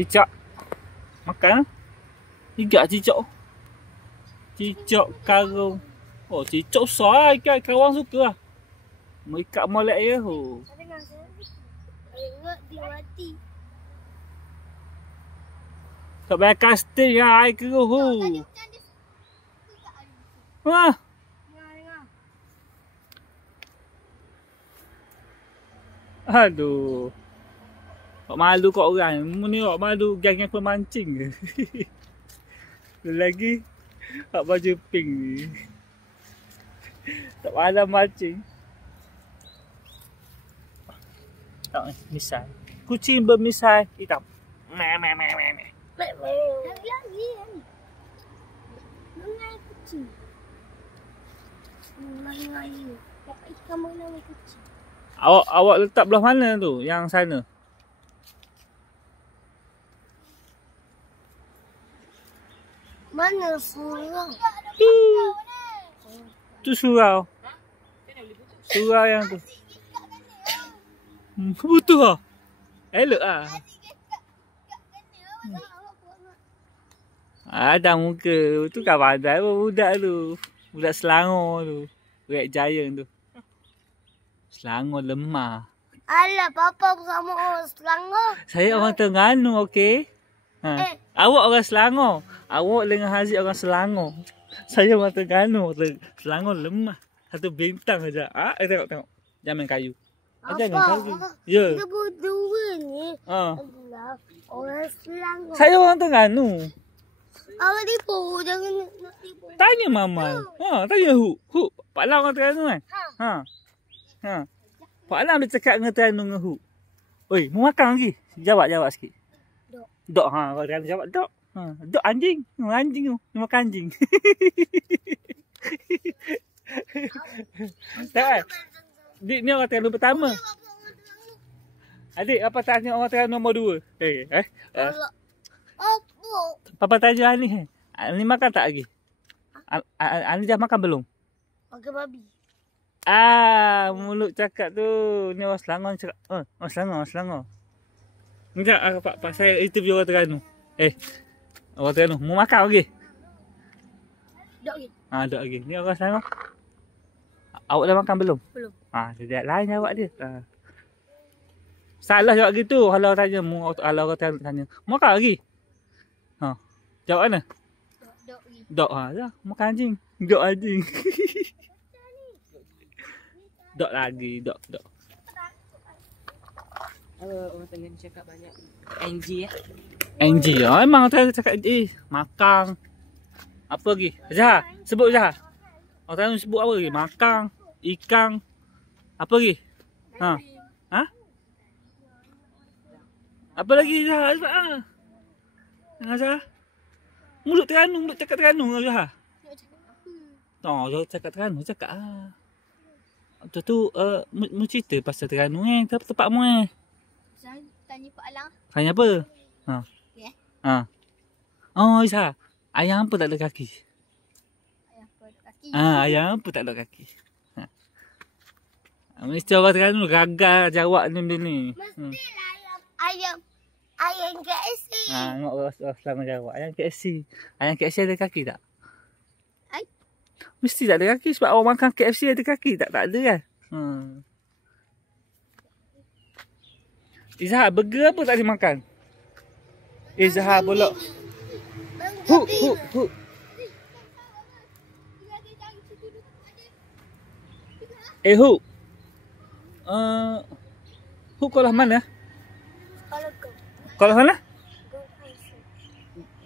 Cicak. Makan. Tiga cicak. Cicak karung. Oh, cicak besar ikan. Kawan suka lah. Mau ikat molek je. Oh. Tengok dia mati. Tak payah casting lah. Air keruh. Wah. Aduh. Awak malu kat orang. Ni awak malu gang yang pemancing ke? Lagi awak baju pink ni. Tak malam mancing. Tak misai. Kucing bermisai hitam. Meh meh meh meh meh. Lagi ni. Mengai kucing. Mengai. Ikan mengai kucing. Awak letak belah mana tu? Yang sana. Mana surau? Tu surau. Surau yang tu. Betul lah. Elok lah. Ada muka. Tu kan pandai pun budak tu. Budak Selangor tu. Budak Giant tu. Selangor lemah. Alah, papa bersama orang Selangor. Saya orang Terengganu, okey? Ha. Awak orang Selangor. Awak dengan Haziq orang Selangor. Saya orang Terengganu. Selangor lemah. Satu bintang saja. Tengok. Jangan main kayu. Jangan kayu. Ya. Kita berdua ni Ha. adalah orang Selangor. Saya orang Terengganu. Awak tipu, jangan nak tipu. Tanya Mama. Tanya Hu. Pak Lam orang Terengganu kan? Ha. Pak Lam dia cakap dengan Terengganu dengan Hu. Oi, mau makan lagi? Jawab sikit. Dok. Kalau Terengganu jawab dok. Dok anjing. Anjing tu. Dia makan anjing. Tak. Dik ni orang Terengganu pertama. Adik, apa tanya orang Terengganu nombor 2? Apa? Papa tanya Ani. Ani makan tak lagi? Ani dah makan belum? Makan babi. Mulut cakap tu. Ni orang Selangor cakap. Orang Selangor. Ni tak Pak saya interview orang Terengganu. Orang Terengganu mau makan lagi? Dok lagi. Dok lagi. Ni orang Selangor. Awak dah makan belum? Belum. Dia lain jawab dia. Salah jawab gitu. Kalau tanya kalau orang Terengganu tanya, mau makan lagi? Jawab mana? Dok lagi. Dok dah. Makan anjing. Dok anjing. Dok lagi. Dok. Orang Terengganu cakap banyak NG ya. NG. Memang orang Terengganu cakap makan. Apa lagi? Zahar. Sebut Zahar. Orang Terengganu sebut apa lagi? Makan. Ikan. Apa lagi? Apa lagi Zahar? Zahar. Mulut Terengganu. Mulut cakap Terengganu Zahar. Cakap Terengganu. Cakap Lepas tu, mu cerita pasal Terengganu tempat mu Tanya Pak Alang. Tanya apa? Ya. Isa. Ayam apa tak ada kaki? Ayam apa tak ada kaki? Mesti orang Terengganu gagal jawab ni. Mestilah ayam KFC. Tengok orang Selangor jawab. Ayam KFC. Ayam KFC ada kaki tak? Mesti tak ada kaki sebab orang makan KFC ada kaki tak? Tak ada kan? Zahar, burger apa tak boleh makan? Zahar pula. Hu. Hu. Hu kolah mana? Kolah mana?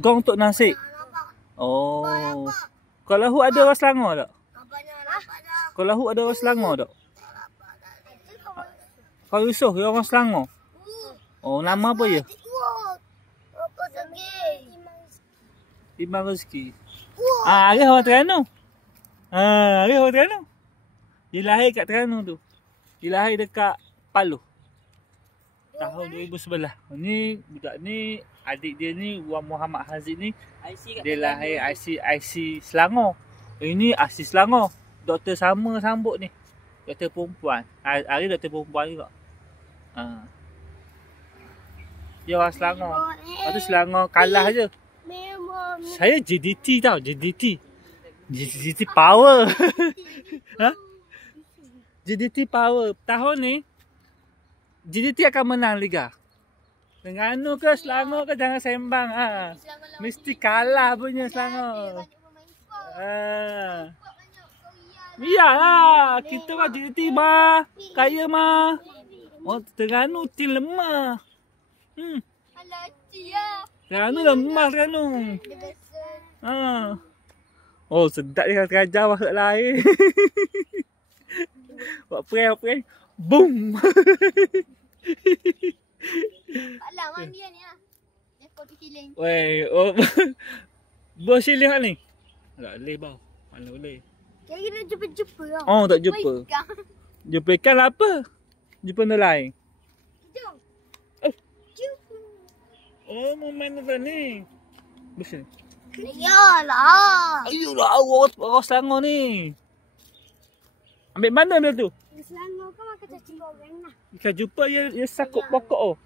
Gong untuk nasi. Oh. Kalau Hu ada orang Selangor tak? Kalau Hu ada orang Selangor tak? Kalau Yusof dia orang Selangor. Oh, nama apa je? Imam Rezeki. Dia orang Terengganu. Dia orang Terengganu. Dia lahir kat Terengganu tu. Dia lahir dekat Paluh. Tahun 2011. Ni budak ni, adik dia ni Wan Muhammad Haziq ni, dia lahir IC Selangor. Ini IC Selangor. Doktor sama sambut ni. Doktor perempuan. Hari doktor perempuan juga. Dia orang Selangor. Lepas tu Selangor kalah je. Memang. Saya JDT tau, JDT. JDT power. Ha? JDT power. Tahun ni JDT akan menang liga. Terengganu ke Selangor ke jangan sembang ha. Mesti kalah punya Selangor. Ha. Iyalah, kita mah JDT mah kaya mah. Oh, Terengganu tim lemah. Terengganu lemah Terengganu. Ha. Oh, sedap dia terajah masuk lain. Buat prank. Boom. Alah, mana dia ni ah. Dia kau healing. Weh, oh. Bos siling ni. Tak boleh bau. Mana boleh. Jadi kita jumpa lah. Oh, tak jumpa. Jumpa ikan lah apa? Jumpa nelayan. Jom. Jumpa. Oh, mau main apa ni? Besar. Iyalah. Ayolah, orang Selangor ni. Ambil mana benda tu? Selangor kan makan cacing goreng lah. Ikan jumpa dia sakut pokok oh.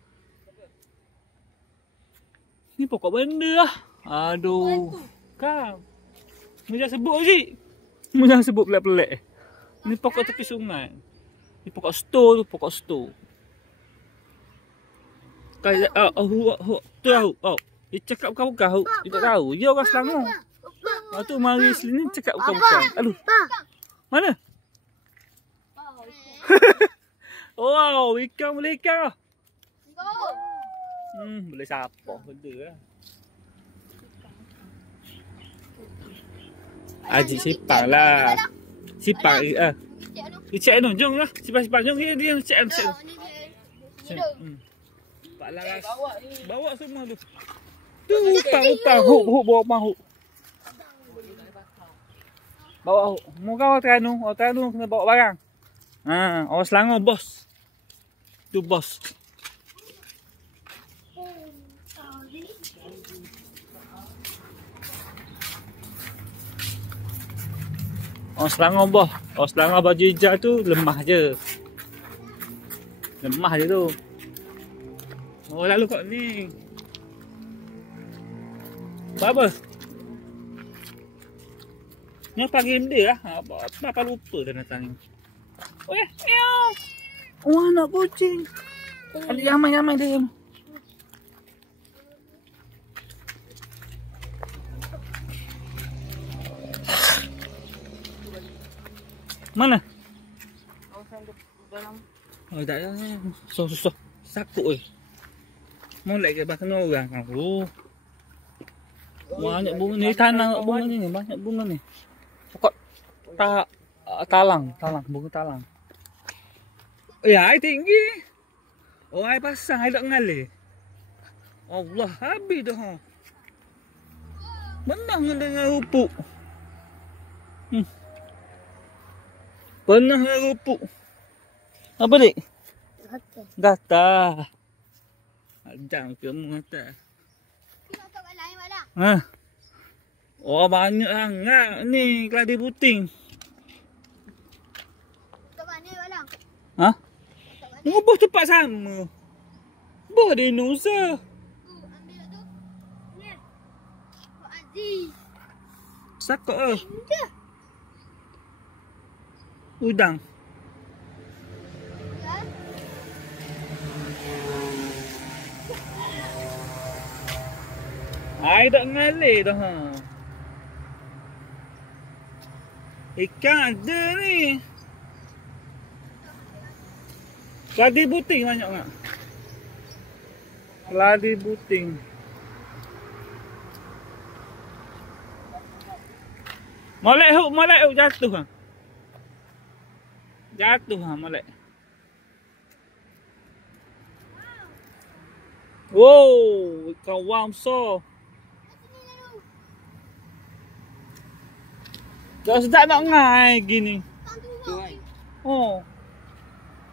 Ni pokok benda lah. Aduh. Kau. Mu jangan sebut lagi. Mu jangan sebut pelik-pelik. Ni pokok tepi sungai. Ni pokok sto tu, pokok sto. Kayak tu tahu. Oh. Dia cakap bukan-bukan. Dia tak tahu. Dia orang Selangor. Lepas tu mari sini cakap bukan-bukan. Aduh. Mana? Wow, ikan boleh ikan lah. Boleh siapa benda lah. Aji sipang lah. Sipang cek anu, jom lah. Sipang, jom dia cek anu. Pak Laras. Bawa semua tu. Tu upang. Huk bawa upang huk. Bawa huk. Muka orang Terengganu kena bawa barang. Ha, orang Selangor bos. Tu bos. Orang Selangor bos. Orang Selangor baju hijau tu lemah je. Lemah je tu. Oh lalu kat ni. Apa? Ni pagi benda lah. Apa lupa dah datang ni. Oh ya. Oh anak kucing. Ada ramai dia. Mana? Oh tak ada. Susah. Sakut molek ke bahkan orang kan. Oh. Banyak bunga ni, tanang bunga ni, banyak bunga ni. Pokok talang, bunga talang. Ya, air tinggi. Oh, air pasang, air tak mengalir. Allah, habis dah. Ha. Menang dengan rupuk. Pernah dengan rupuk. Apa dik? Gatal. Adang ke mu gatal. Ha. Oh, banyak sangat ni keladi puting. Kat mana balang? Ha? Ngubah tempat sama. Bah dinosaur. Ambil tu. Ni. Pak Aziz. Sakok ah. Udang. Air tak mengalir dah. Ha. Ikan ada ni. Keladi buting banyak tak? Keladi buting. Molek huk jatuh ha. Jatuh ha molek. Wow, ikan wang besar. Dah sedap nak ngai gini. Oh.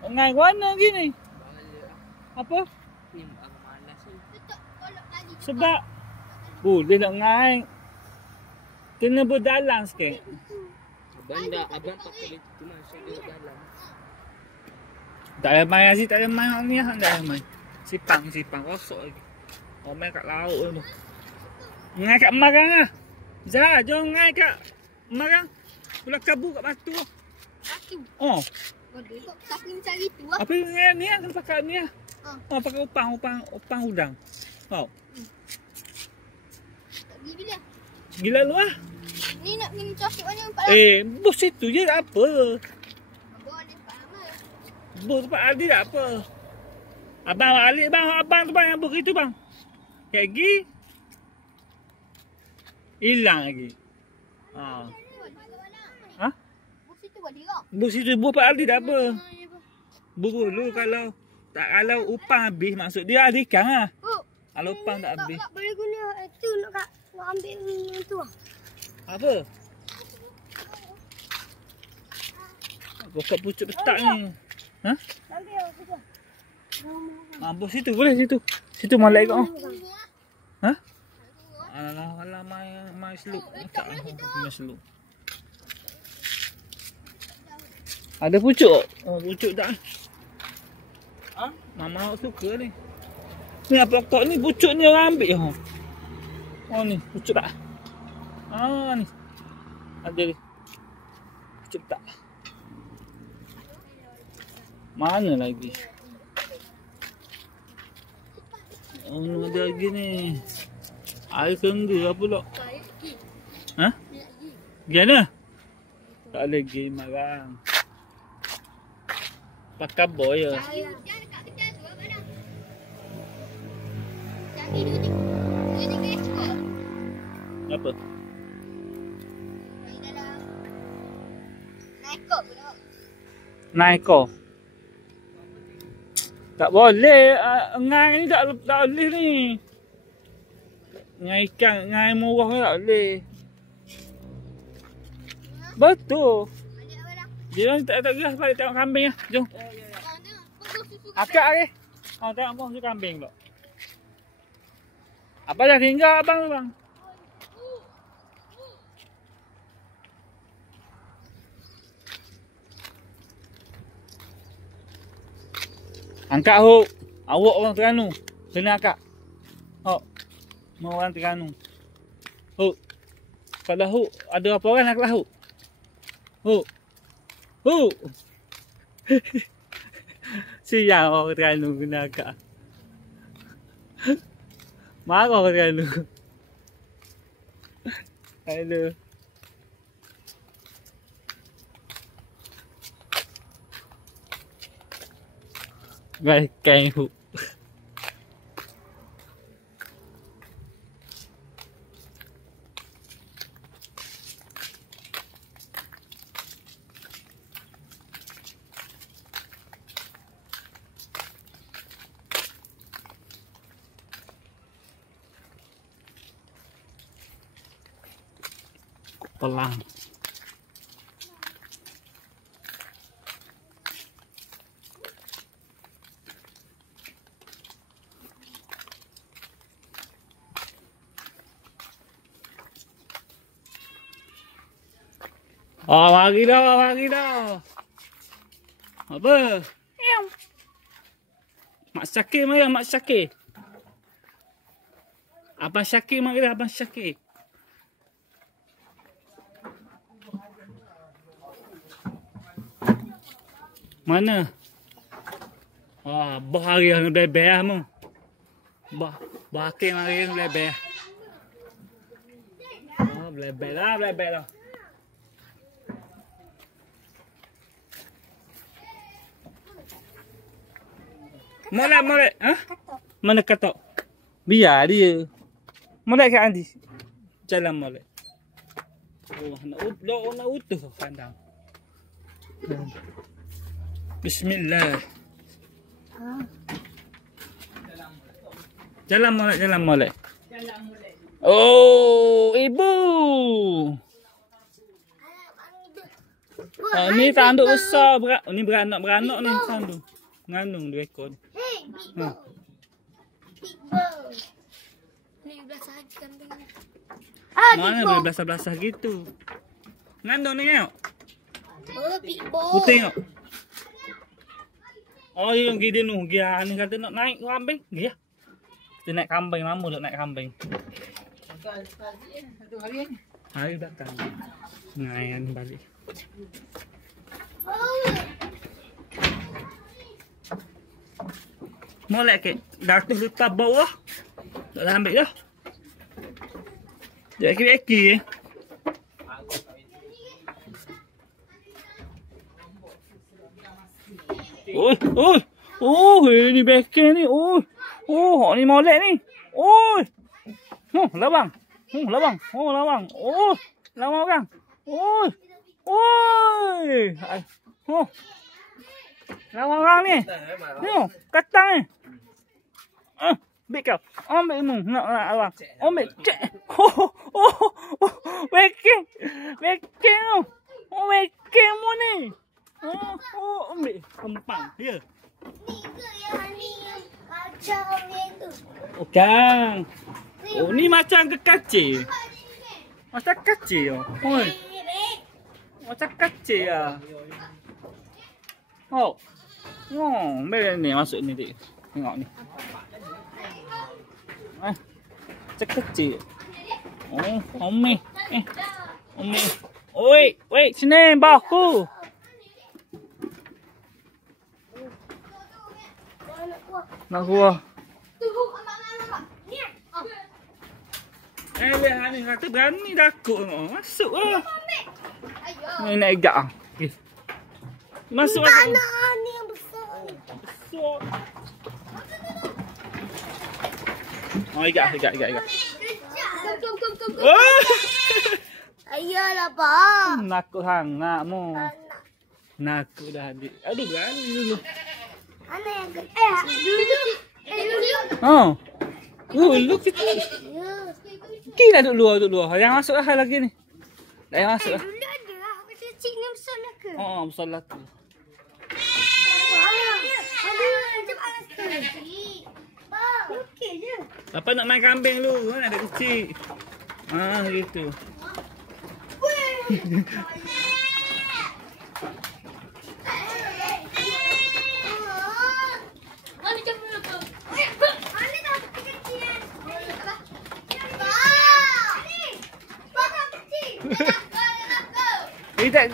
Ngai warna gini. Apa? Ni malas ni. Sebab boleh nak ngai. Kena berdalam sikit. Abang pakai itu masuk dia dalam. Tak ada main Aziz, tak ada main ni, tak ada main. Sipang rosok lagi. Oh, main kat laut tu. Ngai kat Marang ah. Zah, jom ngai kat Marang. Pulau Kabu kat batu. Batu. Oh. Boleh kok. Tapi cari tu lah. Apa ni ah kena pakai ni ah. Oh, pakai upang udang. Oh. Tak pergi bila? Gila lu ah. Ni nak pergi trafik mana Pak Lam? Bos situ je tak apa. Abang ada Pak Lam. Bos tempat Aldi tak apa. Abang alik bang, abang tu bang yang bos itu bang. Kayak gi. Hilang lagi. Ha. Ha? Bus itu buat dirok. Bos situ bos Pak Aldi tak apa. Bos dulu kalau upang habis maksud dia ada ikan ah. Kalau upang tak habis. Tak boleh guna itu nak ambil itu ah. Apa? Aku kat pucuk petak ni. Ha? Ambil aku tu. Bos situ boleh situ. Situ malai kau. Ha? Alah mai seluk. Tak mai seluk. Ada pucuk? Oh, pucuk tak. Ha? Mama suka ni. Ni apa kau ni pucuk ni orang ambil oh. Oh ni pucuk tak? Ah ni. Ada ni. Pucuk tak? Mana lagi? Oh, ada lagi ni. Air kengga apa pula? Ha? Gimana? Tak boleh pergi Marang. Pakai boy ya. Apa? Naik kau. Tak boleh. Ngai ni tak boleh ni. Ngai ikan, ngai murah ni tak boleh. Betul. Jom tak geras balik tengok kambing lah. Jom. Akak lagi. Tengok pun susu kambing pula. Apa dah tinggal abang tu bang? Angkat Huk. Awak orang Terengganu. Kena akak. Huk. Mau orang Terengganu. Huk. Kalau Huk ada apa orang nak kelas Huk? Huk. Huk. Siang orang Terengganu kena akak. Marah orang Terengganu. Hello. Guys, kain Huk. Pelang. Oh, mari dah. Apa? Mak Syakir mari, Mak Syakir. Abang Syakir mari dah, Abang Syakir. Mana? Bah hari yang bebel mu. Bah ke hari yang bebel. Oh, bebel lah. Molek. Ha? Mana katok? Biar dia. Molek kat Andi. Jalan molek. Oh, nak utuh kandang. Bismillah. Jalan molek. Oh, ibu. Ni tanduk besar. Ni beranak ni tanduk. Ngandung dua ekor. Hey, big boy. Big boy. Ni belasah lagi kambing ni. Mana boleh belasah-belasah gitu. Ngandung ni tengok. Oh, big boy. Putih tengok. Oh, yang gede nu. Dia ni kata nak naik kambing. Dia. Kita naik kambing, lama tak naik kambing. Satu hari ni. Hari belakang. Ngayan balik. Molek ke? Datuk lepas bawah. Tak boleh ambil dah. Dia kiri-kiri eh. Oi, oi. Oh, ini beken ni. Oi. Oh, ni molek ni. Oi. Lawang. Lawang. Oh, lawang. Oh, lawang orang. Oi. Oi. Oh. Lawang orang ni. Ni, katang ni. Ambil kau. Ambil mu. Nak awang. Ambil. Cek. Beken. Beken tu. Oh, beken mu ni. Ambil. Kempang. Ya. Ni ke yang ni yang macam yang tu? Bukan. Oh, ni macam kekacil. Macam kecil. Oi. Macam kecil lah. Oh. Oh, ambil ni masuk ni dik. Tengok ni. Macam kecil. Oh, Umi. Umi. Oi, wait, sini bahu. Nak kuah. Lihat ni kata berani takut tengok. Masuk lah. Ni nak igak ah. Okey. Masuk lah. Tanah ni yang besar. Besar. Oh, igak. Oh! Ayolah, Pak. Nakut hangat mu. Nakut dah adik. Aduh, berani dulu. Mana yang kecil? Dulu. Oh. Dulu kecil. Ya. Kira duduk luar. Yang masuk lah lagi ni. Dah yang masuk lah. Dulu ada lah. Kecil ni besar lah ke? Oh, besar lah tu. Okey je. Apa nak main kambing lu? Mana ada kecil. Gitu.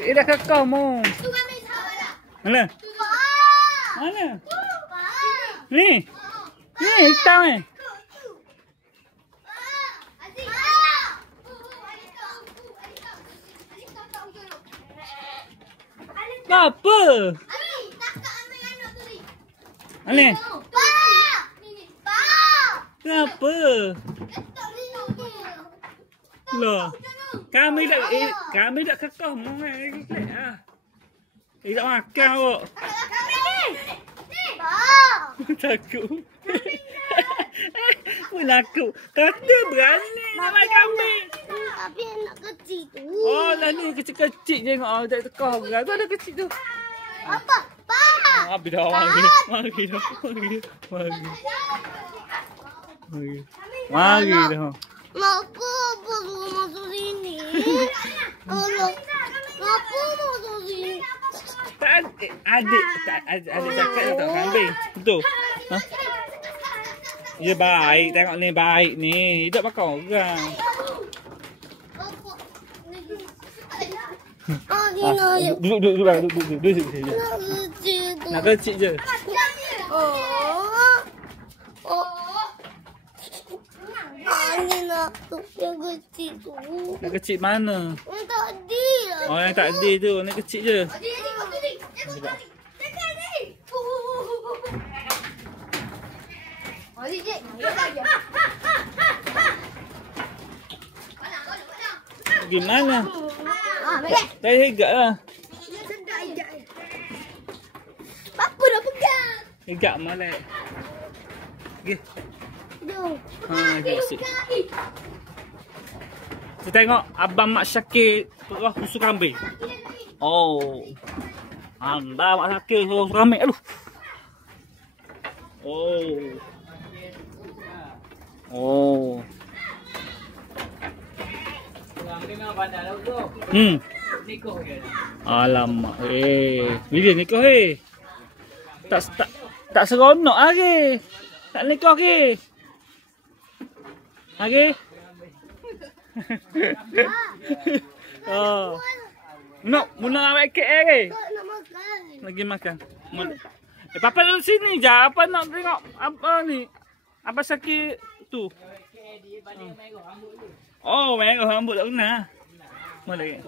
Ida kakau mu. Mana? Mana? Ni. Ni hitam ni. Apa? Ani. Kenapa? Loh. Kami tak kakau mu lagi. Tak makan awak. Takut. Pun aku. Kata berani nak main kambing. Tapi anak kecil tu. Oh, lah ni kecil-kecil je tengok. Tak tekah berat. Tu ada kecil tu. Apa? Pak. Habis dah mari. Mari dah. Aku apa suruh masuk sini? Allah. Aku masuk sini. Adik cakap tak kambing. Betul. Ha? Dia baik. Tengok ni baik ni. Hidup pakai orang. Duduk. Nak kecil je. Ni nak tu yang kecil tu. Nak kecil mana? Yang tadi lah. Oh, yang tak ada tu. Nak kecil je. Gimana? Saya higak lah. Apa dah pegang? Higak malak. Okay. Masuk. Kita tengok Abang Mak Syakir perah susu kambing. Oh. Abang Mak Syakir perah susu kambing. Aduh. Oh. Alamak. Bila nikah Tak seronok lagi. Tak nikah lagi. Lagi. Oh. Nak muna awak kek lagi. Tak nak makan. Lagi makan. Papa duduk sini je. Apa nak tengok apa ni? Apa sakit tu? Oh, merah rambut tak kena. Mana lagi?